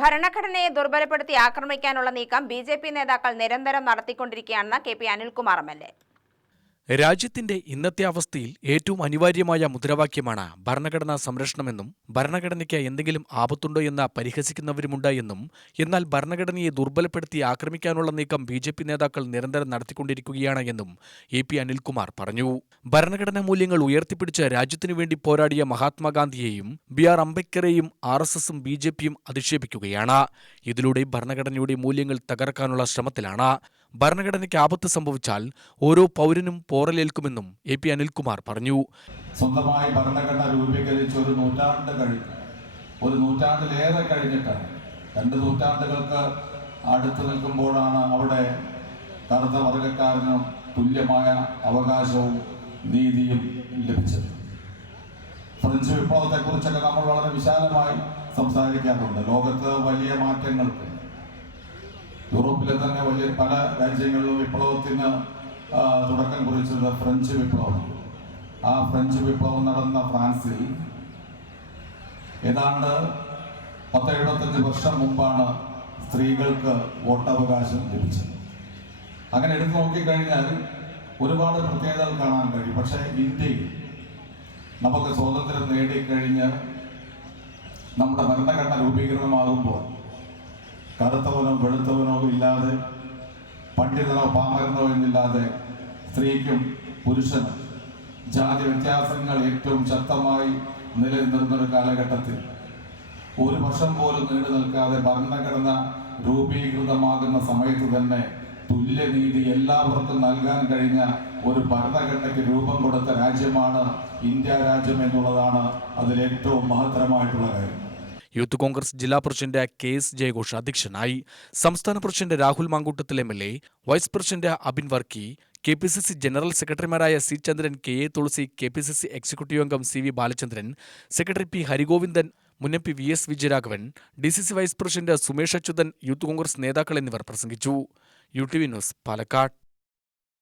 ഭരണഘടനയെ ദുർബലപ്പെടുത്തി ആക്രമിക്കാനുള്ള നീക്കം ബി നേതാക്കൾ നിരന്തരം നടത്തിക്കൊണ്ടിരിക്കുകയാണെന്ന് K P Anilkumar M L A. രാജ്യത്തിന്റെ ഇന്നത്തെ അവസ്ഥയിൽ ഏറ്റവും അനിവാര്യമായ മുദ്രാവാക്യമാണ് ഭരണഘടനാ സംരക്ഷണമെന്നും ഭരണഘടനയ്ക്ക് എന്തെങ്കിലും ആപത്തുണ്ടോ എന്ന് പരിഹസിക്കുന്നവരുമുണ്ട് എന്നും എന്നാൽ ഭരണഘടനയെ ദുർബലപ്പെടുത്തി ആക്രമിക്കാനുള്ള നീക്കം ബി ജെ പി നേതാക്കൾ നിരന്തരം നടത്തിക്കൊണ്ടിരിക്കുകയാണ് എന്നും എ പി അനിൽകുമാർ പറഞ്ഞു. ഭരണഘടനാ മൂല്യങ്ങൾ ഉയർത്തിപ്പിടിച്ച് രാജ്യത്തിനു വേണ്ടി പോരാടിയ മഹാത്മാഗാന്ധിയെയും ബി ആർ അംബേദ്കറെയും ആർ എസ് എസും ബി ജെ പിയും അധിക്ഷേപിക്കുകയാണ്. ഇതിലൂടെ ഭരണഘടനയുടെ മൂല്യങ്ങൾ തകർക്കാനുള്ള ശ്രമത്തിലാണ് ഭരണഘടനയ്ക്ക് ആപത്ത് സംഭവിച്ചാൽ ഓരോ പൗരനും പോറലേൽക്കുമെന്നും എ പി അനിൽകുമാർ പറഞ്ഞു. സ്വന്തമായി ഭരണഘടന രൂപീകരിച്ച് ഒരു നൂറ്റാണ്ട് കഴിഞ്ഞു. ഒരു നൂറ്റാണ്ടിലേറെ കഴിഞ്ഞിട്ടാണ്. രണ്ട് നൂറ്റാണ്ടുകൾക്ക് അടുത്ത് നിൽക്കുമ്പോഴാണ് അവിടെ കറുത്ത വർഗക്കാരനും തുല്യമായ അവകാശവും നീതിയും ലഭിച്ചത്. ഫ്രഞ്ച് വിപ്ലവത്തെക്കുറിച്ചൊക്കെ നമ്മൾ വളരെ വിശാലമായി സംസാരിക്കാറുണ്ട്. ലോകത്ത് വലിയ മാറ്റങ്ങൾക്ക് യൂറോപ്പിലെ തന്നെ വലിയ പല രാജ്യങ്ങളിലും വിപ്ലവത്തിന് തുടക്കം കുറിച്ചത് ഫ്രഞ്ച് വിപ്ലവം. ആ ഫ്രഞ്ച് വിപ്ലവം നടന്ന ഫ്രാൻസിൽ ഏതാണ്ട് പത്ത് എഴുപത്തഞ്ച് വർഷം മുമ്പാണ് സ്ത്രീകൾക്ക് വോട്ടവകാശം ലഭിച്ചത്. അങ്ങനെ എടുത്തു നോക്കിക്കഴിഞ്ഞാൽ ഒരുപാട് പ്രത്യേകതകൾ കാണാൻ കഴിയും. പക്ഷേ ഇന്ത്യയിൽ നമുക്ക് സ്വാതന്ത്ര്യം നേടിക്കഴിഞ്ഞ് നമ്മുടെ ഭരണഘടന രൂപീകരണമാകുമ്പോൾ കറുത്തവനോ വെളുത്തവനോ ഇല്ലാതെ പണ്ഡിതനോ പാമരനോ എന്നില്ലാതെ സ്ത്രീക്കും പുരുഷനും ജാതി വ്യത്യാസങ്ങൾ ഏറ്റവും ശക്തമായി നിലനിന്നിരുന്ന ഒരു കാലഘട്ടത്തിൽ ഒരു വർഷം പോലും നീണ്ടു നിൽക്കാതെ ഭരണഘടന രൂപീകൃതമാകുന്ന സമയത്ത് തന്നെ തുല്യനീതി എല്ലാവർക്കും നൽകാൻ കഴിഞ്ഞ ഒരു ഭരണഘടനയ്ക്ക് രൂപം കൊടുത്ത രാജ്യമാണ് ഇന്ത്യ രാജ്യം എന്നുള്ളതാണ് അതിലേറ്റവും മഹത്തരമായിട്ടുള്ള കാര്യം. യൂത്ത് കോൺഗ്രസ് ജില്ലാ പ്രസിഡന്റ് കെ എസ് ജയഘോഷ് അധ്യക്ഷനായി. സംസ്ഥാന president Rahul Mamkootathil M L A vice president Abin Varkey K P C C general സെക്രട്ടറിമാരായ C Chandran K A Thulasi K P C C executive അംഗം C V Balachandran secretary P Harigovindan മുൻ M P V S Vijayaraghavan D C C vice president Sumesh Achuthan Youth Congress നേതാക്കൾ എന്നിവർ പ്രസംഗിച്ചു. U T V news Palakkad.